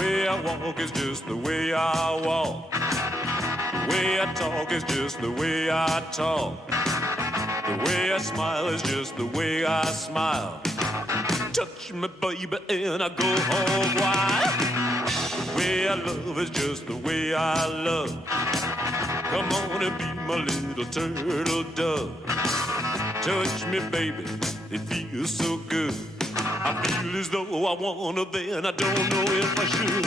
way I walk is just the way I walk. The way I talk is just the way I talk. The way I smile is just the way I smile. Touch me, baby, and I go home wild. The way I love is just the way I love. Come on and be my little turtle dove. Touch me, baby, it feels so good. I feel as though I wanna, then I don't know if I should.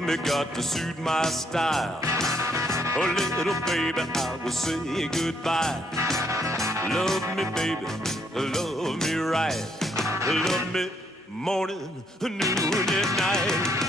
Me got to suit my style. Oh, little baby, I will say goodbye. Love me, baby, love me right. Love me morning, noon, and night.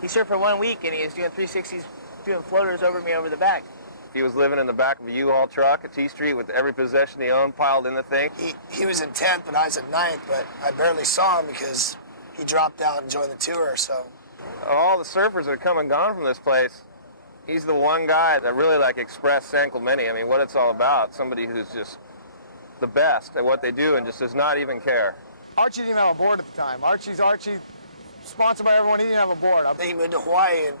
He surfed for 1 week and he was doing 360s, doing floaters over me over the back. He was living in the back of a U-Haul truck at T Street with every possession he owned piled in the thing. He was in 10th and I was in 9th, but I barely saw him because he dropped out and joined the tour, so. All the surfers that have come and gone from this place, he's the one guy that really expressed San Clemente. I mean, what it's all about, somebody who's just the best at what they do and just does not even care. Archie didn't even have a board at the time. Archie, sponsored by everyone, he didn't have a board. I think he moved to Hawaii and,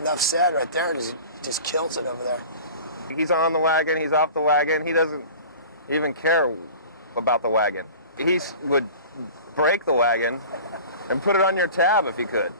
enough said right there, he just kills it over there. He's on the wagon, he's off the wagon, he doesn't even care about the wagon. He would break the wagon and put it on your tab if he could.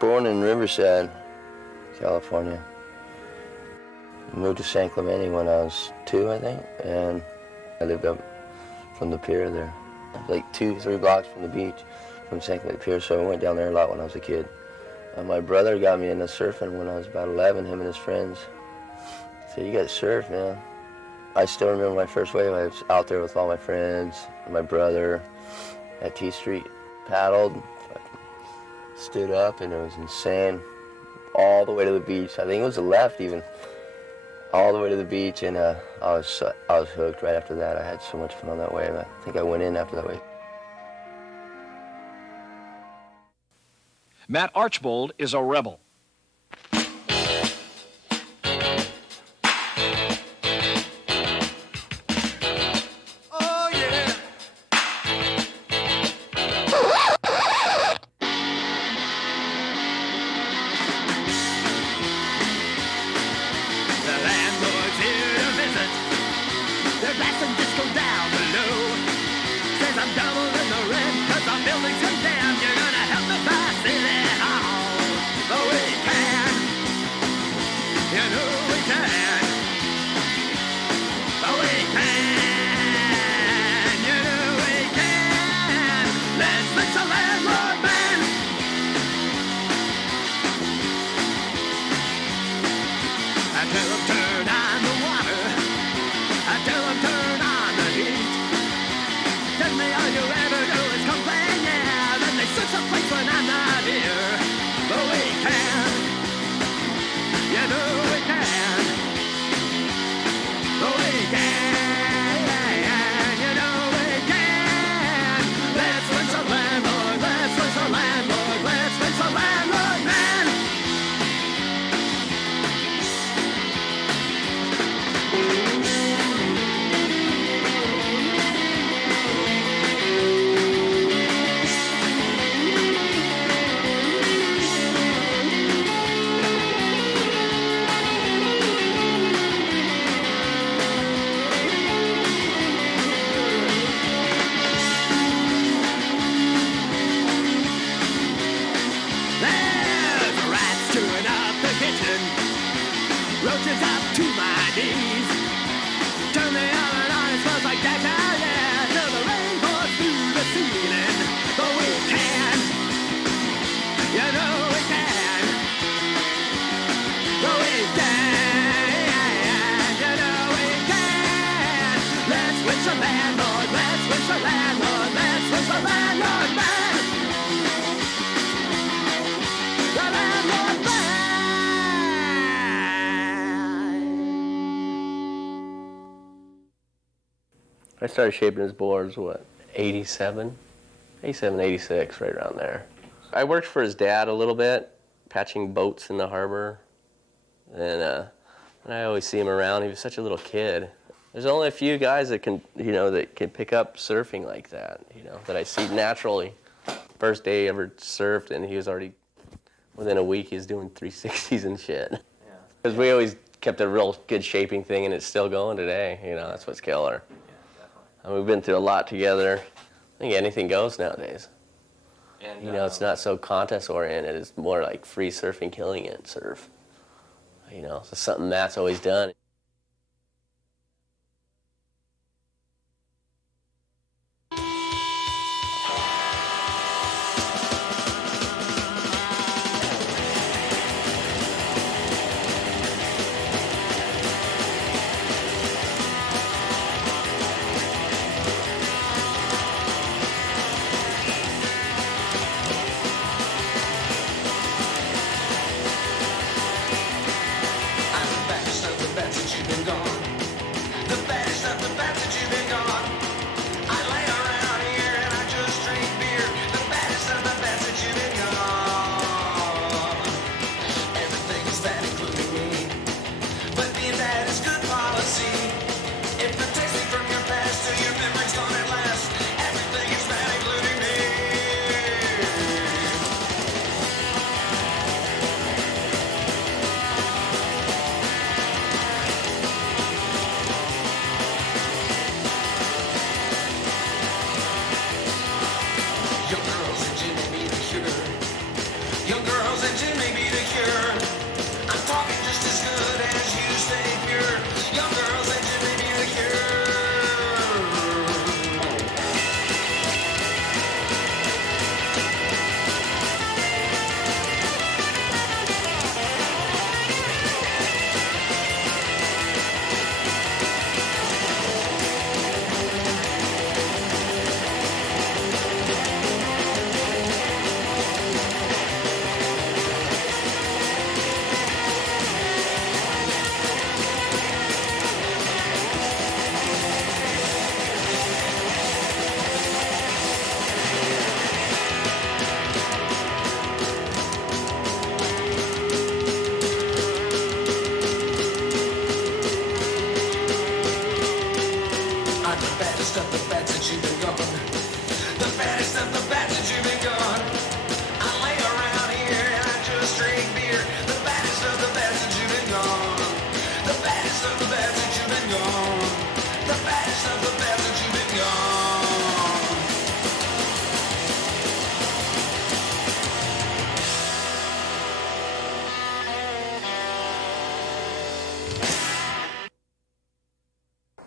Born in Riverside, California. Moved to San Clemente when I was 2, I think, and I lived up from the pier there, like 2-3 blocks from the beach, from San Clemente Pier, so I went down there a lot when I was a kid. My brother got me into surfing when I was about 11, him and his friends. He said, "You got to surf, man." I still remember my first wave. I was out there with all my friends, my brother, at T Street, paddled, stood up, and it was insane. All the way to the beach. I think it was the left even. All the way to the beach, and I was hooked right after that. I had so much fun on that wave. I think I went in after that wave. Matt Archbold is a rebel. I started shaping his boards, 87, 86, right around there. I worked for his dad a little bit, patching boats in the harbor. And I always see him around. He was such a little kid. There's only a few guys that can, that can pick up surfing like that, that I see naturally. First day he ever surfed, and he was already, within a week, he was doing 360s and shit. Because we always kept a real good shaping thing, and it's still going today. That's what's killer. And we've been through a lot together. I think anything goes nowadays. And, it's not so contest-oriented. It's more like free surfing, killing it, surf. It's something Matt's always done.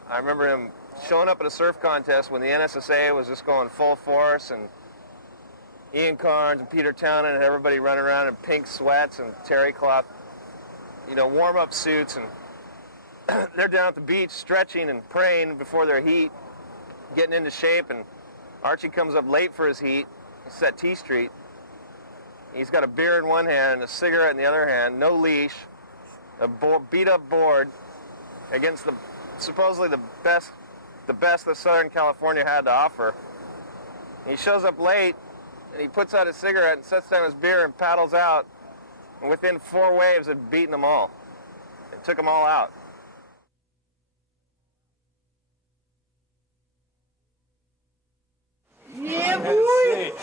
I remember him showing up at a surf contest when the NSSA was just going full force, and Ian Carnes and Peter Townend and everybody running around in pink sweats and terry cloth, warm-up suits, and they're down at the beach stretching and praying before their heat, getting into shape, and Archie comes up late for his heat. It's at T Street. He's got a beer in one hand and a cigarette in the other hand, no leash, a beat-up board against supposedly the best that Southern California had to offer. And he shows up late, and he puts out his cigarette and sets down his beer and paddles out, and within 4 waves had beaten them all. It took them all out. Yeah, boy!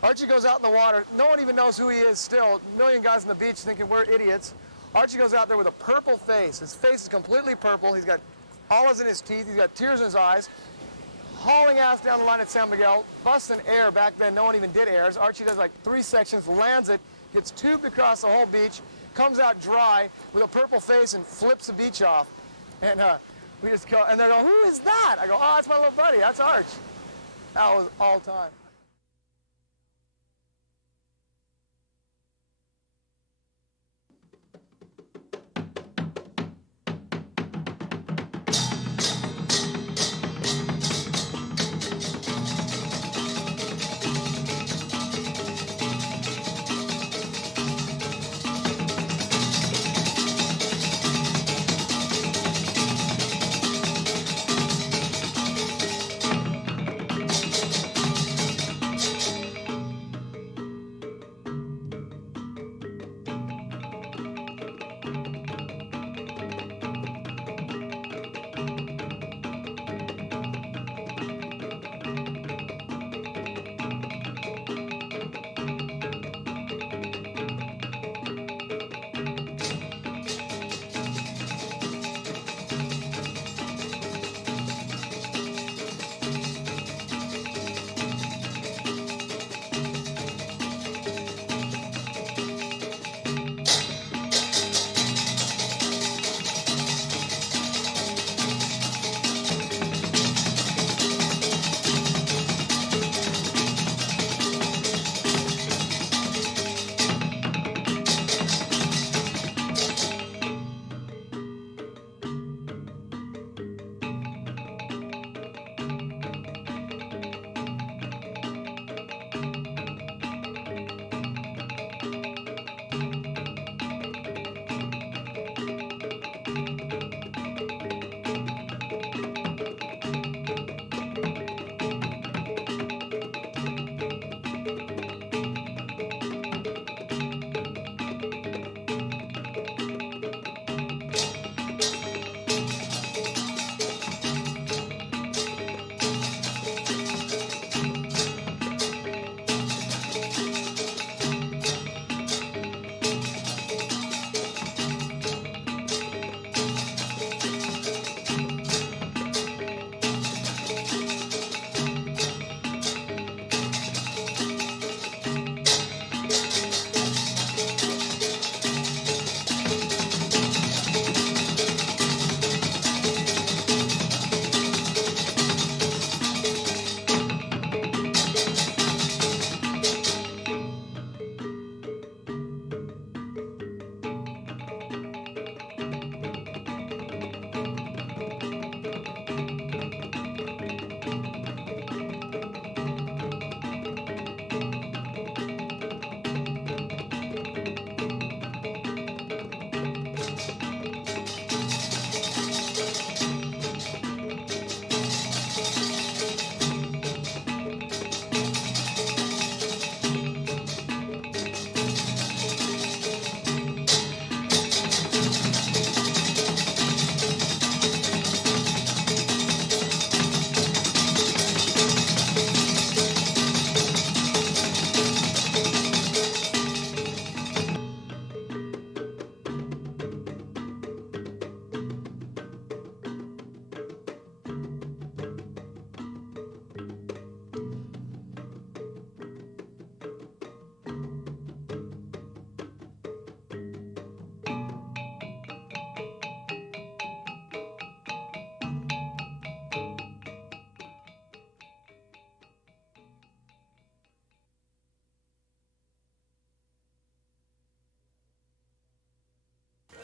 Archie goes out in the water. No one even knows who he is still. A million guys on the beach thinking we're idiots. Archie goes out there with a purple face. His face is completely purple. He's got olives in his teeth. He's got tears in his eyes. Hauling ass down the line at San Miguel, busting air. Back then, no one even did airs. Archie does like 3 sections, lands it, gets tubed across the whole beach, comes out dry with a purple face and flips the beach off. And we just go, and they go, "Who is that?" I go, "Oh, that's my little buddy. That's Arch." That was all time.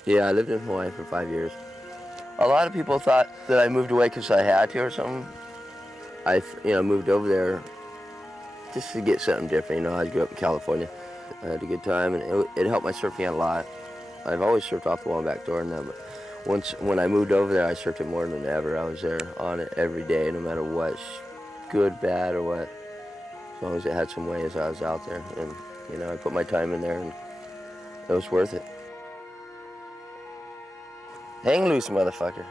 Yeah, I lived in Hawaii for 5 years. A lot of people thought that I moved away because I had to or something. I, moved over there just to get something different. I grew up in California. I had a good time, and it helped my surfing out a lot. I've always surfed off the wall and back door now, but when I moved over there, I surfed it more than ever. I was there on it every day, no matter what, good, bad, or what. As long as it had some waves, I was out there, and I put my time in there, and it was worth it. Hang loose, motherfucker.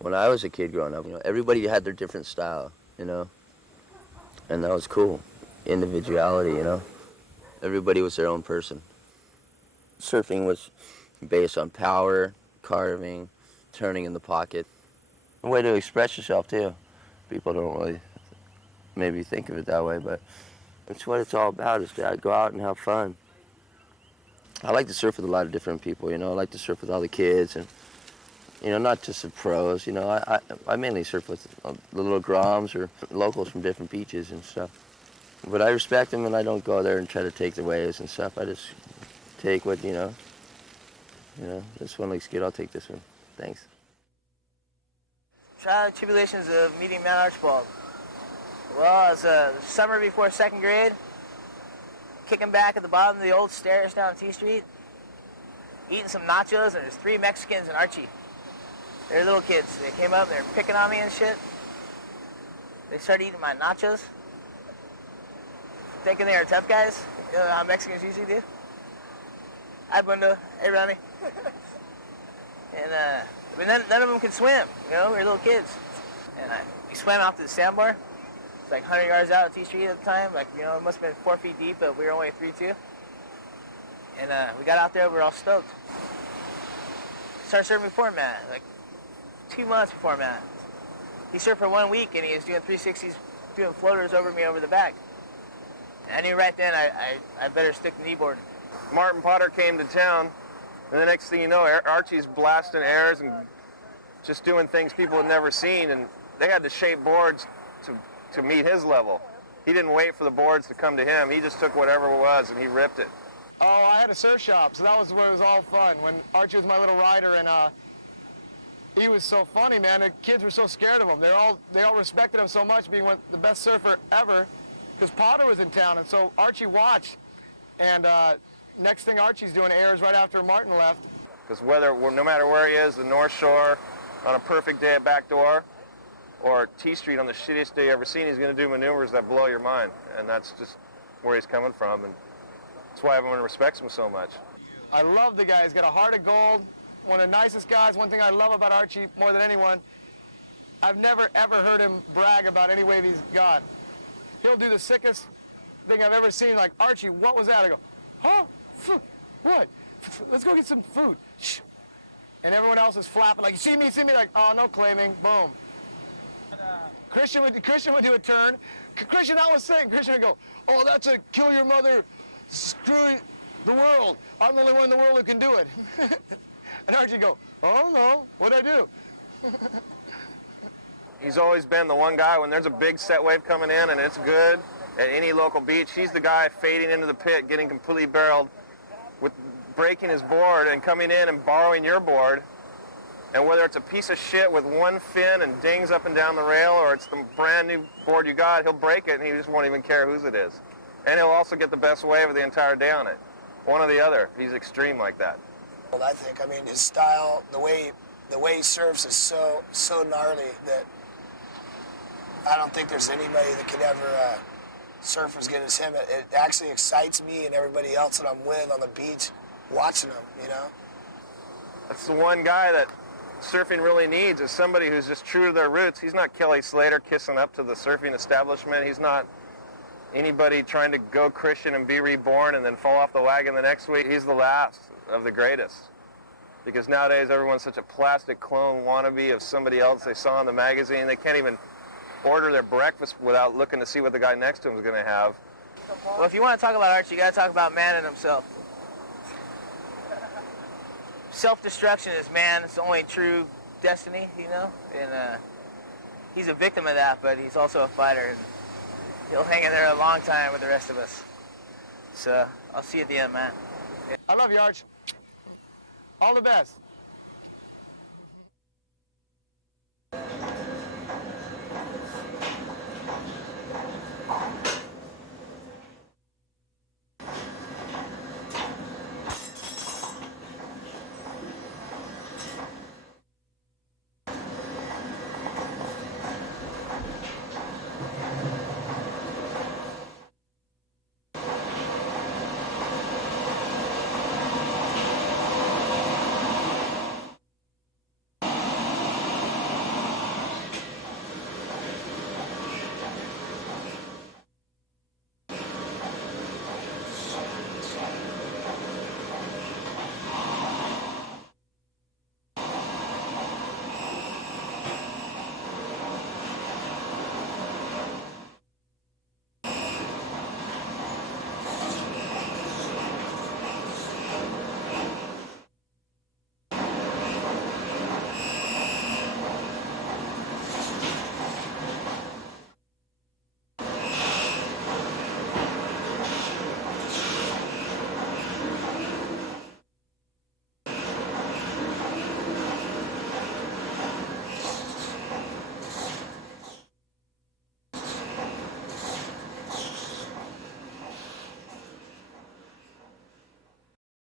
When I was a kid growing up, everybody had their different style, and that was cool. Individuality, Everybody was their own person. Surfing was based on power, carving, turning in the pocket. A way to express yourself, too. People don't really maybe think of it that way, but that's what it's all about, is to go out and have fun. I like to surf with a lot of different people, I like to surf with all the kids, and not just the pros. I mainly surf with the little groms or locals from different beaches and stuff. But I respect him, and I don't go there and try to take the waves and stuff. I just take what, this one looks good, I'll take this one. Thanks. Trial and tribulations of meeting Mount Archibald. Well, it was summer before second grade, kicking back at the bottom of the old stairs down T Street, eating some nachos, and there's 3 Mexicans and Archie. They're little kids. They came up, they're picking on me and shit. They started eating my nachos, thinking they were tough guys. You know how Mexicans usually do. Hi, Bunda. Hey, Ronnie. And but none of them could swim. We were little kids. And we swam out to the sandbar. It's like 100 yards out of T Street at the time. Like, it must have been 4 feet deep, but we were only 3'2". And we got out there, we were all stoked. Started surfing before Matt, like 2 months before Matt. He surfed for 1 week, and he was doing 360s, doing floaters over me over the back. And I knew right then I better stick to kneeboarding. Martin Potter came to town, and the next thing you know, Archie's blasting airs and just doing things people had never seen, and they had to shape boards to meet his level. He didn't wait for the boards to come to him. He just took whatever it was, and he ripped it. Oh, I had a surf shop, so that was where it was all fun. When Archie was my little rider, and he was so funny, man. The kids were so scared of him. They all respected him so much, being the best surfer ever, because Potter was in town, and so Archie watched. And next thing Archie's doing airs right after Martin left. Because no matter where he is, the North Shore, on a perfect day at Backdoor, or T Street on the shittiest day you ever seen, he's going to do maneuvers that blow your mind. And that's just where he's coming from. And that's why everyone respects him so much. I love the guy. He's got a heart of gold. One of the nicest guys. One thing I love about Archie more than anyone, I've never, ever heard him brag about any wave he's got. He'll do the sickest thing I've ever seen. Like, Archie, what was that? I go, huh? What? Let's go get some food. Shh. And everyone else is flapping like, see me, like, oh, no claiming, boom. Christian would do a turn. Christian, that was saying, Christian would go, oh, that's a kill your mother, screw the world. I'm the only one in the world who can do it. And Archie would go, oh no, what'd I do? He's always been the one guy when there's a big set wave coming in and it's good at any local beach, he's the guy fading into the pit, getting completely barreled, with breaking his board and coming in and borrowing your board. And whether it's a piece of shit with one fin and dings up and down the rail, or it's the brand new board you got, he'll break it and he just won't even care whose it is. And he'll also get the best wave of the entire day on it. One or the other. He's extreme like that. Well, I think, his style, the way he surfs is so gnarly that I don't think there's anybody that could ever surf as good as him. It actually excites me and everybody else that I'm with on the beach watching him, That's the one guy that surfing really needs, is somebody who's just true to their roots. He's not Kelly Slater kissing up to the surfing establishment. He's not anybody trying to go Christian and be reborn and then fall off the wagon the next week. He's the last of the greatest. Because nowadays everyone's such a plastic clone wannabe of somebody else they saw in the magazine. They can't even order their breakfast without looking to see what the guy next to him is going to have. Well, if you want to talk about Archie, you got to talk about man and himself. Self-destruction is man. It's the only true destiny, and he's a victim of that, but he's also a fighter, and he'll hang in there a long time with the rest of us. So I'll see you at the end, man. I love you, Arch. All the best.